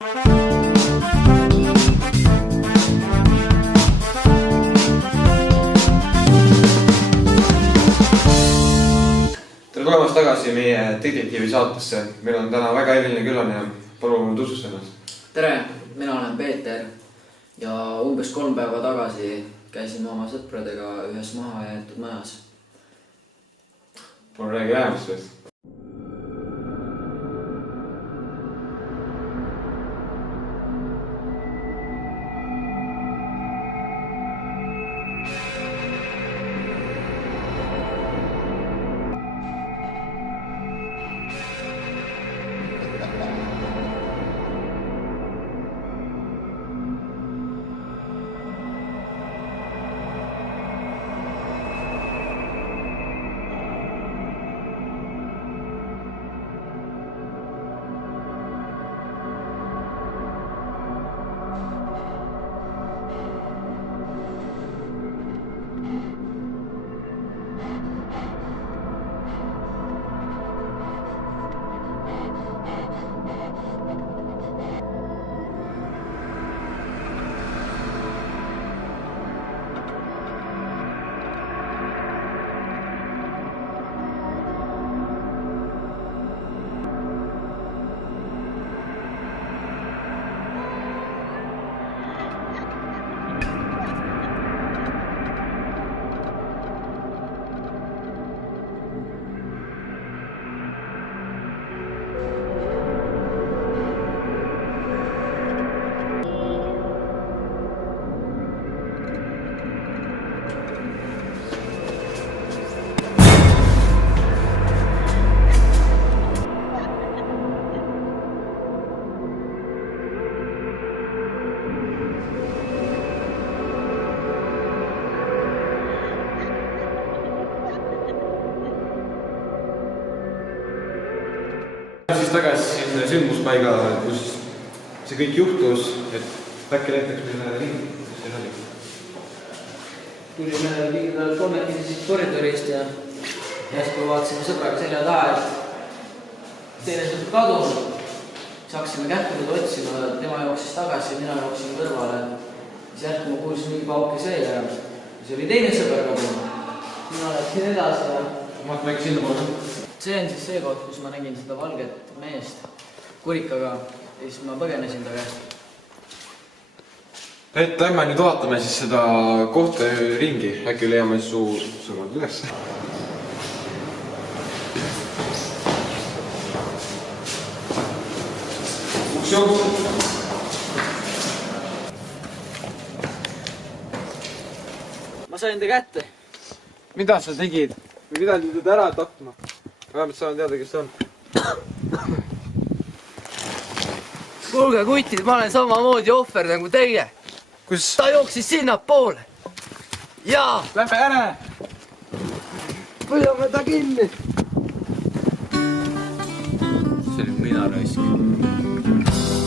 Tere tulemast tagasi meie detektiivi saatesse. Meil on täna väga eriline külaline. Palun tutvusta ennast. Tere, mina olen Peeter ja umbes 3 päeva tagasi käisime oma sõpradega ühes maha jäetud majas. Palun räägi lähemast sellest. Siis tagasi sinna sündmuspaiga, kus see kõik juhtus, et äkki näitaks meile link, mis siin oli. Tulime kõigepealt kolmekesi siit koridorist ja järsku vaatasime sõbraga selja taha, et teineteist on kadunud. Siis hakkasime kähkunud otsima, tema jooksis tagasi ja mina jooksin kõrvale. Siis järsku ma kuulsin mingi paukis veel ja see oli teine sõber kadunud. Mina läksin edasi ja Maat väike sinna poole. see on siis see koht, kus ma nägin seda valget meest kurikaga ja siis ma põgenesin ta käest. Et lähme nüüd vaatame siis seda kohta ringi. Äkki leiame su sõbrad üles. Uks jooksub. Ma sain ta kätte. Mida sa tegid? Me pidanud teda ära tapma. Vähemalt saan teada, kes see on. Kuulge kutid, ma olen samamoodi ohver nagu teie. Kus? Ta jooksis sinnapoole. Jaa! Lähme ära! Püüame ta kinni. See olin mina raisk.